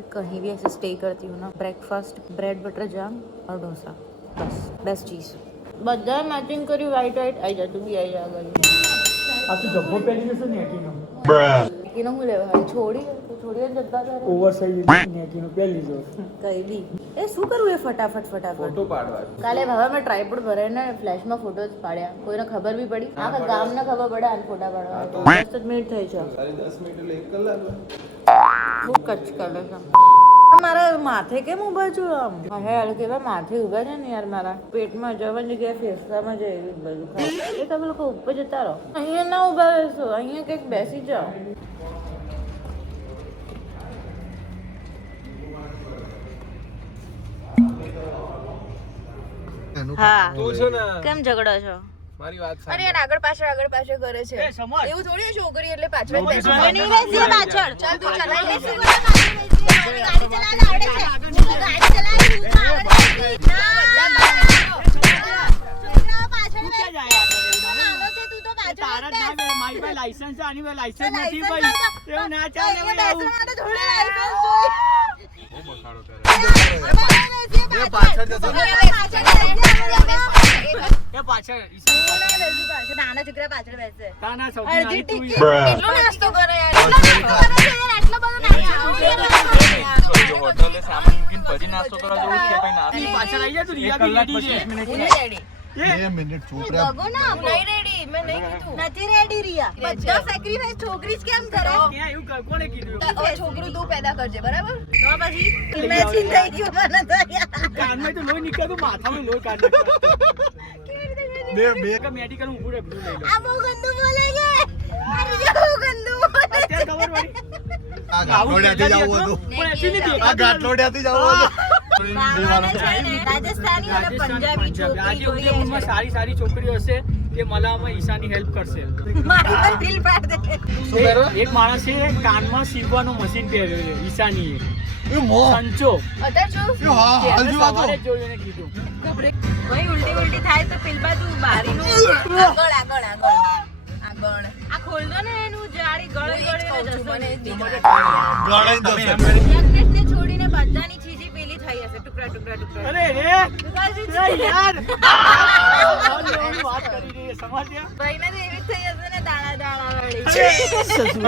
मैं कहीं भी ऐसे स्टे करती हूँ ना, ब्रेकफास्ट ब्रेड बटर जाम और डोसा, बस बेस्ट चीज़. બધા મેચિંગ કર્યું વ્હાઈટ આવી જા, તું બી આવી જા આગળ. આ તો જબ્બો પહેરી જશે નેકીનો નેકીનો હું લેવા હાલ છોડી જતા હતા ઓવરસાઇઝ નેકીનો પહેરી જો કઈ બી. એ શું કરવું એ ફટાફટ ફોટો પાડવા કાલે હવે મેં ટ્રાયપોડ ભરાઈને ફ્લેશમાં ફોટોસ પાડ્યા, કોઈને ખબર બી પડી, આખા ગામને ખબર પડે આને ફોટા પાડવા. 10 મિનિટ થઈ છે, 10 મિનિટ એટલે 1 કલાક બહુ કચ કરે છે. મારા માથે કેમ ઊભા છો આમ? હે હાલ કેવા માથે ઊભા છે ને યાર, મારા પેટમાં જવાની જગ્યાએ ફેફસામાં જાય એવી બધું ખાય. એ તમે લોકો ઉપર જતા રહો, અહીંયા ના ઊભા રહેશો, અહીંયા કંઈક બેસી જાઓ. હા તું છે ને કેમ ઝઘડો છો? મારી વાત અરે યાર આગળ પાછળ કરે છે. એવું થોડી છોકરી એટલે પાછળ જ બેસી નહીં બેસીએ પાછળ. ચાલ તું ચલાઈ લેસી ગાડી ચલાવતા આવડે છે. હું તો ગાડી ચલાવી હું તો આવડે છે. છોકરાઓ પાછળ બેસ. નાનો છે તું તો પાછળ તારા બેસ. ના મારી પાસે લાયસન્સ છે, આની પાસે લાયસન્સ નથી ભાઈ. એવું ના ચાલે ભાઈ આવું. બેસવા માટે થોડી લાયસન્સ જોઈએ. બહુ બખાડો કરે બે પાછળ જતો એ પાછળ નાના છોકરા પાછળ બેસે. તાના સૌથી નાની તું યાર. કેટલો નાસ્તો કરે યાર. આટલો બધો હોટલે સામાન મૂકીને પછી નાસ્તો કરવા જવું છે ભાઈ ઈ નાસ્તો પાછળ આવી જા તું રિયા બી રેડી છે. હું નહીં રેડી. 2 મિનિટ ચૂપ રહે ભગો ના નહીં રેડી, મેં નહીં કીધું. નથી રેડી રિયા. બધા સેક્રિફાઈસ છોકરી જ કેમ કરે? ક્યાં એવું કોણે કીધું? હવે છોકરું તું પેદા કરજે બરાબર. તો પછી ઇમેજિન થઈ ગયું મને તો યાર. કાનમાં તો લોહી નીકળતું, માથામાં લોહી કાઢ નાખતો. બે કે મેડિકલ હું પૂરે બધું લઈ લઉં. આ બહુ ગંદુ બોલે છે. અરે બહુ ગંદુ બોલે છે. અત્યારે ખબર પડી? આ ગાંઠોડિયાથી જવું હતું પણ એથી નથી આ દેખાતું. ગાંઠોડિયાથી જવું હતું બાવાને છે ને રાજસ્થાની અને પંજાબી છોકરી આજે જોઈએ ઉદયપુરમાં સારી સારી છોકરીઓ હશે કે મલામાં ઈશાની હેલ્પ કરશે. મારી પર દિલ પાડ દે. શું કરો એક માણસે કાનમાં સીવવાનું મશીન પહેર્યું છે ઈશાનીએ. એ મો સંચો અત્યારે જો એ હા કે હાલ એને જોવા સવારે તો જ જોયું એને કીધું. ભાઈ ઉલટી થાય તો પેલ બાજુ બારીનું આગળ આગળ આગળ આગળ. આ ખોલ દો ને એનું જાળી ગળે હું એ જ કહું છું, મને એ જ બીક લાગે. ગળાઈ જશે જગદીશને છોડીને બધાની ચીજી પેલી થઈ હશે ટુકડા ટુકડા ટુકડા અરે રે Because it's- અરે યાર હાલ લેવાની વાત કરી રહી છે સમજ્યા? ભાઈને તો એવી જ થઈ હશે ને દાણા દાણા વાળી શું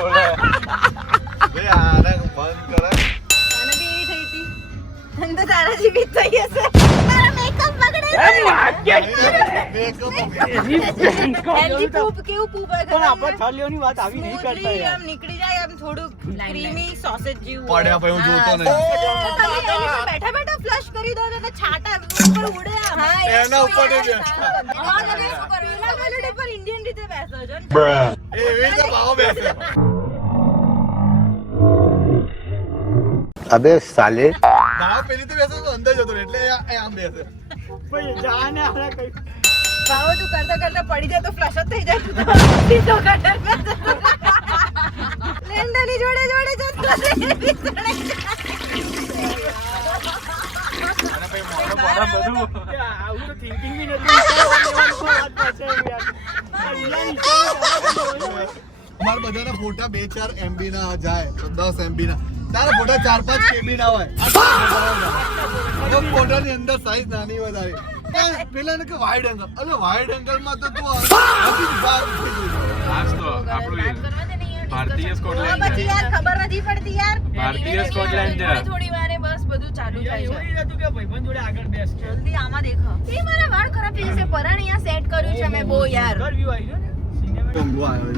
બોલે બે આને બંધ કરે તને બી એવી થઈ હતી તને તો તારા જેવી જ થઈ હશે તારા મેકઅપ બગડે હેલ્ધી પૂપ કેવું પૂપ હોય પણ આપણે છાલીઓની વાત આવી નહીં કરતા Smoothly યાર. આમ નીકળી જાય આમ થોડું ક્રીમી સોસેજ જેવું પડ્યા પછી હું જોતો નહીં બેઠા બેઠા ફ્લશ કરી દો ને છાટા ઉપર ઉડે આમ એના ઉપર નહીં બેસતા. પેલા મેલોડી પર ઇન્ડિયન રીતે બેસો છો ને એવી રીતે ભાવ બેસે अबे साले ભાવ પેલી તો બેસે તો અંદર જતો રહે એટલે એ આમ બેસે ભાઈ જાને આપણે કઈ ભાવ તું કરતા કરતા પડી જાય તો ફ્લશ જ થઈ જાય તું તો સીધો ગટર લેન્ડરની જોડે જોડે જતો રહે. અને પછી મોઢું પડે બધું કે આવું તો થિંકિંગ બી નથી વાત પાછળ યાર. અમાર બધાના ફોટા 2-4 MB ના જાય તો 10 MB ના તારા ફોટા 4-5 KB ના હોય તો ફોટાની અંદર સાઈઝ નાની વધારે પેલા ને કે વાઇડ એંગલ અરે વાઇડ એંગલ માં તો તું હજી બહાર ઉઠી ગઈ આજ તો આપણું ભારતીય તો સ્કોટલેન્ડ પછી યાર ખબર નથી પડતી યાર ભારતીય સ્કોટલેન્ડ થોડી વારે બસ બધું ચાલુ થાય છે. એવું નતું કે ભાઈબંધ જોડે આગળ બેસ છે. જલ્દી આમાં દેખો એ મારા વાળ ખરાબ થઈ જશે. પરાણ અહીંયા સેટ કર્યું છે મેં બહુ યાર. ઘર view આવી ગયો ને સિનેમા. ઊંઘો આવ્યો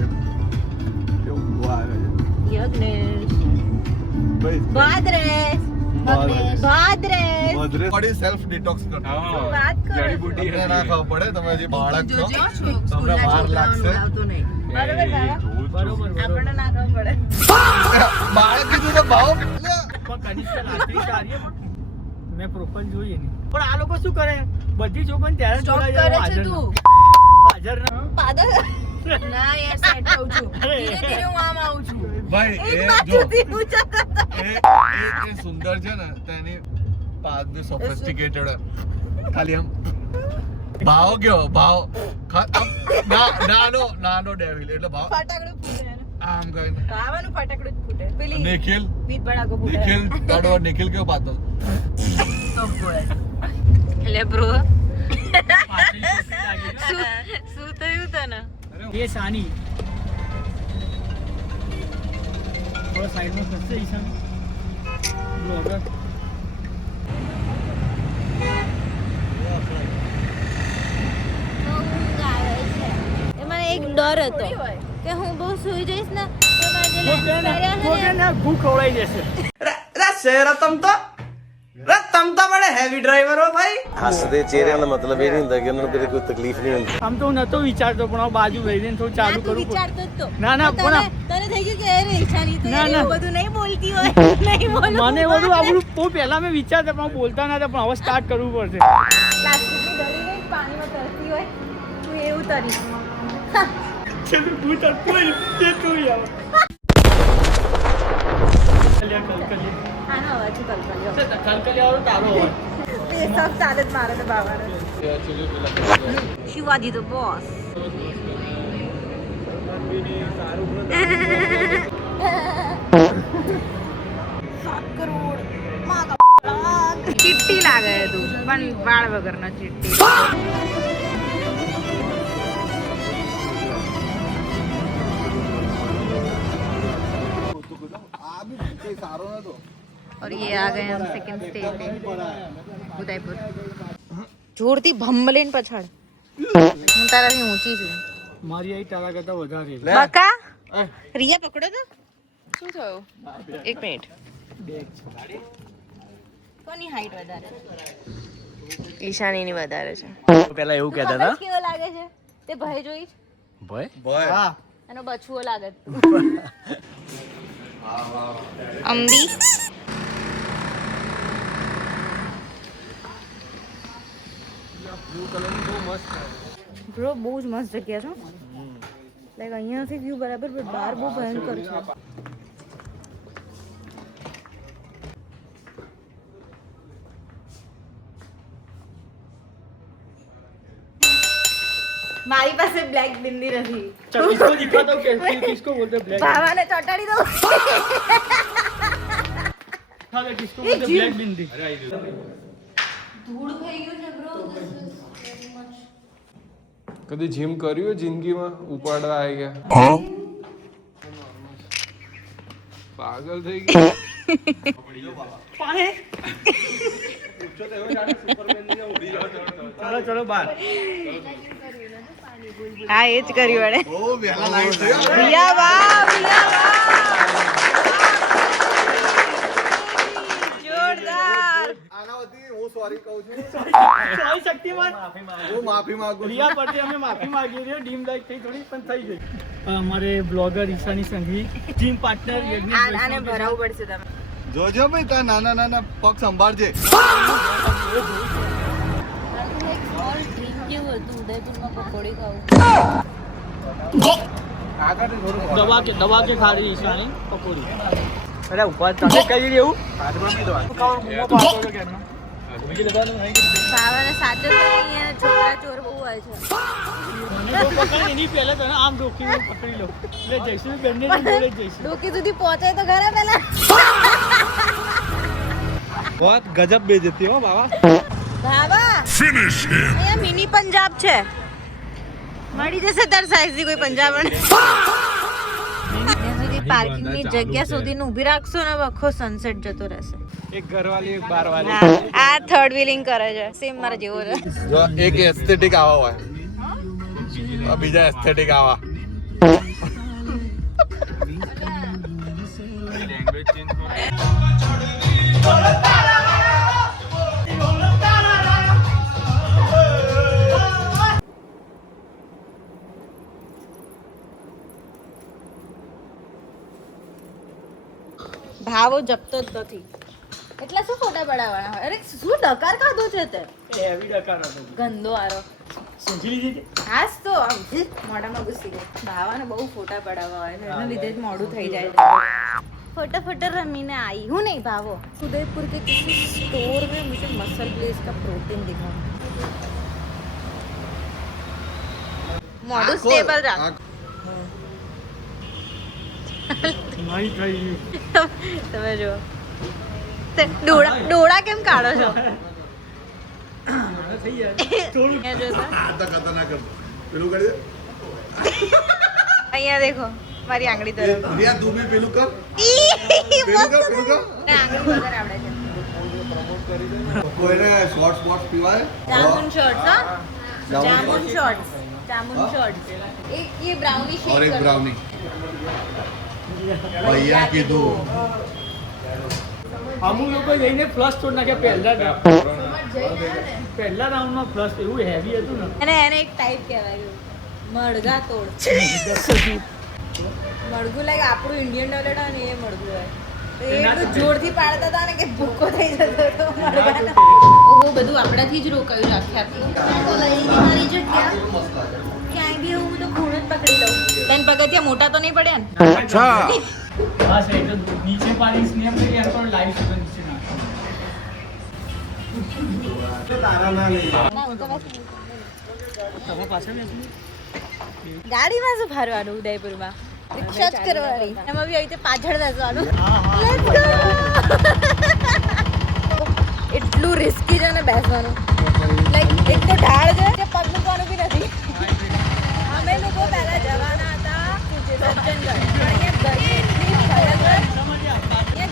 છે ઊંઘો આવ્યો યજ્ઞેશ છે ભાદ્રેશ ભાદ્રેશ મધરે બોડી સેલ્ફ ડિટોક્સ કરો વાત કરો જડીબુટી તમને ના ખબર પડે તમે હજી બાળક છો જોજો, તમને વાર લાગશે આવતો નહીં. બરોબર બાબા બરોબર આપણને ના ખબર પડે બાળક કીધું તો ભાવ પણ કનિષ્ઠ રાત્રિ સારી પણ મેં પ્રોફાઇલ જોઈએ નહીં. પણ આ લોકો શું કરે બધી છોકરીને ત્યારે Stop જોડાય કરે છે હાજર તું. હાજર ના પાદર ના યાર સેટ થઉં છું. ધીરે ધીરે હું આમ આવું છું. ભાઈ એક એ જો બાજુથી ઊંચા કરતા એ સુંદર છે ને તેની પાદ બી સોફિસ્ટિકેટેડ ખાલી આમ ભાવ કયો ભાવ નાનો ડેવિલ એટલે ભાવ ફટાકડું ફૂટે આમ કહીને ખાવાનું ફટાકડું જ ફૂટે પેલી निखिल बीत बड़ा को बोला निखिल ताड़ो निखिल क्यों बात ले ब्रो પાછળની ખુશી લાગી ગઈ. શું થયું તને ये सानी थोड़ा साइड में खसते ईशान ब्लॉगर મને એક ડર હતો કે હું બહુ સૂઈ જઈશ ને તો મારે वो क्या ना वो क्या ना भूख खवड़ाई जैसे ਹੱਸਦੇ ਚਿਹਰਿਆਂ ਦਾ ਮਤਲਬ ਇਹ ਨਹੀਂ ਹੁੰਦਾ ਕਿ ਉਹਨਾਂ ਨੂੰ ਕਦੇ ਕੋਈ ਤਕਲੀਫ ਨਹੀਂ ਹੁੰਦੀ આમ તો હું નતો વિચારતો પણ આ બાજુ લઈને થોડું ચાલુ તું કરું વિચારતો જ તો ના ના પણ તને થઈ ગયું કે અરે ઈશાની તો ના, યાર ના. એવું બધું નહીં બોલતી હોય નહીં બોલું મને બધું આપણું બહુ પહેલા મેં વિચારતા પણ હું બોલતા નતા પણ હવે સ્ટાર્ટ કરવું પડશે પ્લાસ્ટિકની દડી લઈને પાણીમાં તરતી હોય તું એવું તરીશ ચલો ભૂત કોઈ તે તું આવે કલકલિયા આનો અવાજ છે કલકલિયો કલકલિયા વાળો તારો હોય તે સબ ચાલે જ મારે તો બાવાને શિવાજી તો બોસ ચિટ્ટી લાગે તું પણ વાળ વગરનો ચિટ્ટી और ये आ गए हम सेकंड स्टेज पे उदयपुर જોરથી ભંબલીન પછાડ હું તારાથી ઊંચી છું મારી આઈ તારા કરતા વધારે છે. બકા રિયા પકડો તો શું થયું એક મિનિટ કોની હાઈટ વધારે ઈશાનીની વધારે છે પહેલા એવું કહેતા ખબર કેવો લાગે છે તે ભય જોઈ ભાઈ હા એનો બછુઓ લાગે અંબી બ્રો બહુ જ મસ્ત જગ્યા છે લાઈક અહીંયાથી વ્યૂ બરાબર પણ બહાર બહુ ભયંકર છે મારી પાસે બ્લેક બિંદી નથી चल इसको दिखा दो किसको बोलते ब्लैक ભાવાને ચોટાડી દઉં हाँ किसको बोलते ब्लैक बिंदी ધૂળ થઈ ગયું છે બ્રો કદી જીમ કર્યું જિંદગીમાં ઉપાડવા આવી ગયા પાગલ થઈ ગયા चलो चलो बाहर હા એ જ કર્યું એણે બહુ વહેલા લાઈટ થયો રિયા વાહ જોરદાર આના વતી હું સોરી કહું છું સોરી શક્તિમાન હું માફી માંગુ છું રિયા પરથી અમે માફી માંગી રહ્યો ડીમ લાઈક થઈ થોડી પણ થઈ ગઈ અમારે blogger Ishani Sanghvi gym partner Yagnesh આને ભરાવવું પડશે તમે જોજો ભાઈ તાર નાના નાના પગ સંભાળજે દબા કે ખા રહી ઈશાની પકોડી અરે ઉપર તમે કઈ લેવું ભાવાને સાચો છે અહીંયા છોકરા ચોર બહુ હોય છે એની પહેલા તને આમ રોકી પકડી લો એટલે જઈશું બંને જોડે જઈશું ડોકી સુધી પહોંચે તો ખરા પેલા बहुत गजब बेइज्जती हो बाबा ભાવા અહીંયા મિની પંજાબ છે મળી જશે તાર સાઈઝની કોઈ પંજાબણ જ્યાં સુધી પાર્કિંગની જગ્યા સુધી ઊભી રાખશો ને આખો સનસેટ જતો રહેશે एक घर वाली एक बार वाली હા, આ થર્ડ વ્હીલિંગ કરે છે સેમ મારા જેવો છે જો એક એસ્થેટિક આવા હોય આ બીજા એસ્થેટિક આવા લેંગ્વેજ ચેન્જ કરો ભાવો જપતો જ નથી એટલા શું ફોટા પડાવવાના હોય અરે શું ડકાર કાઢો છે તે હેવી ડકાર હતો ગંદો આરો સમજી લીધી હાસ તો આમ મોઢામાં ઘૂસી ગઈ ભાવાને બહુ ફોટા પડાવવા હોય ને એના લીધે જ મોડું થઈ જાય છે फटाफट रमीने आई हूँ नहीं भावो उदयपुर के किसी स्टोर में मुझे मसल ब्लेज का प्रोटीन दिखा मॉडल स्टेबल रहा નહીં થઈ ગયું. તમે જો ડોળા કેમ કાઢો છો થઈ જાય થોડું. અહીંયા જો તો. ખતરનાક પેલું કરી દે અહીંયા દેખો મારી આંગળી તો રિયા તું બી પેલું કર પેલું કર આંગળી વગર આવડે છે કોઈને શોર્ટ્સ બોટ્સ પીવાય જામુન શોર્ટ્સ હા જામુન શોર્ટ્સ એક ये ब्राउनी शेक और एक कर दो। ब्राउनी भैया કીધું અમુક લોકો જઈને ફ્લશ તોડ નાખ્યા પહેલા રાઉન્ડમાં ફ્લશ એવું હેવી હતું ને. અને એને એક ટાઈપ કહેવાય મડગા તોડ મડગું લાઈક આપણું ઇન્ડિયન ટોયલેટ હોય ને એ મડગું હોય તો એ એટલું જોરથી પાડતા હતા ને કે ભૂકો થઈ જતો હતો મડગાનો. ઓહો બધું આપણાથી જ રોકાયું આખી મારી જગ્યા ક્યાંય બી હું તો ખૂણ જ પકડી લઉં તને પગથિયા મોટા તો નહીં પડ્યા ને હા સાહેબ તો નીચે પાડી સ્નેપ કરી એમ પણ લાઈવ સુધી નીચે નાખો. પાછા ગાડીમાં શું ફરવાનું ઉદયપુરમાં રિક્ષા જ કરવાની એમાં બી આવી રીતે પાછળ બેસવાનું Let's go! એટલું રિસ્કી છે ને બેસવાનું લાઈક એક તો ઢાળ છે કે પગ મૂકવાનું બી નથી અમે લોકો પહેલા જવાના હતા સજ્જનગઢ પણ અહીંયા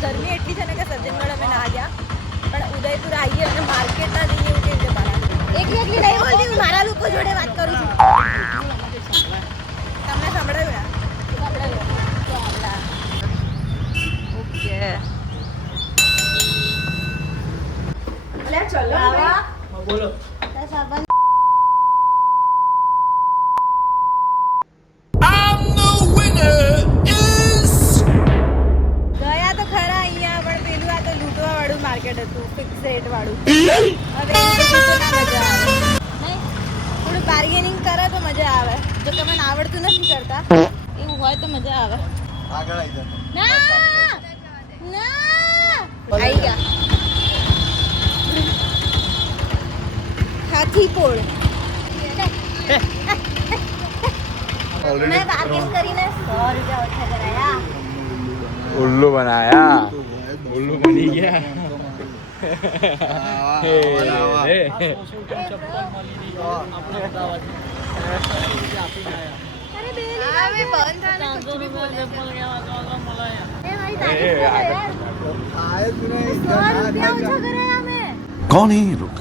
ગરમી એટલી છે ને કે સજ્જનગઢ અમે ના ગયા પણ ઉદયપુર આવીએ અને માર્કેટના જઈએ એવું કેવી રીતે બના એકલી નહીં બોલતી હું મારા લોકો જોડે વાત કરું છું તમને સંભળાયું ઓકે ચલો બોલો. ગયા તો ખરા અહીંયા પણ પેલું આ તો લૂંટવા વાળું માર્કેટ હતું ફિક્સ રેટ વાળું હવે એમાં તો ના મજા આવે નહીં થોડું બાર્ગેનિંગ કરે તો મજા આવે જો તમને આવડતું નથી કરતા એવું હોય તો મજા આવે આગળ આવી જા ના આવી ગયા હાથી પોળ મેં બાર્ગેન કરીને 100 રૂપિયા ઓછા કરાયા उल्लू बनाया उल्लू बनी गया અરે બે હવે બંધ થાને કુછ ભી બોલે એ મારી તારીફ કરો યાર આયે તું નહીં 100 રૂપિયા ઓછા કરાયા મેં कौन है ये लोग 200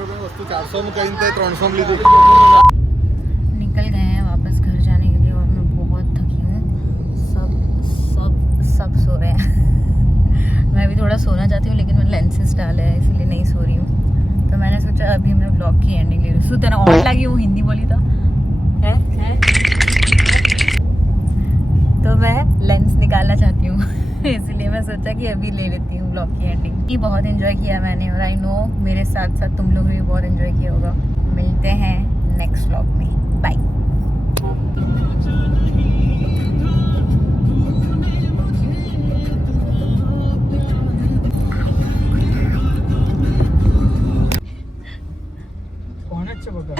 रुपए वस्तु 400 में कहीं ते 300 में लीधું निकल गए हैं वापस घर जाने के लिए और मैं बहुत थकी हूँ सब सो रहे हैं मैं भी थोड़ा सोना चाहती हूँ लेकिन मैंने लेंसेज डाले हैं इसलिए नहीं सो रही हूँ तो मैंने सोचा अभी मैं ब्लॉग की एंडिंग ले लूँ शू तेना और लगी हूँ हिंदी बोली तो है तो मैं लेंस निकालना चाहती हूँ इसलिए मैं सोचा कि अभी ले लेती हूँ ब्लॉग की एंडिंग ये बहुत एंजॉय किया मैंने और आई नो मेरे साथ साथ तुम लोग भी बहुत एंजॉय किया होगा मिलते हैं नेक्स्ट व्लॉग में बाय કોણ જ છે બધા?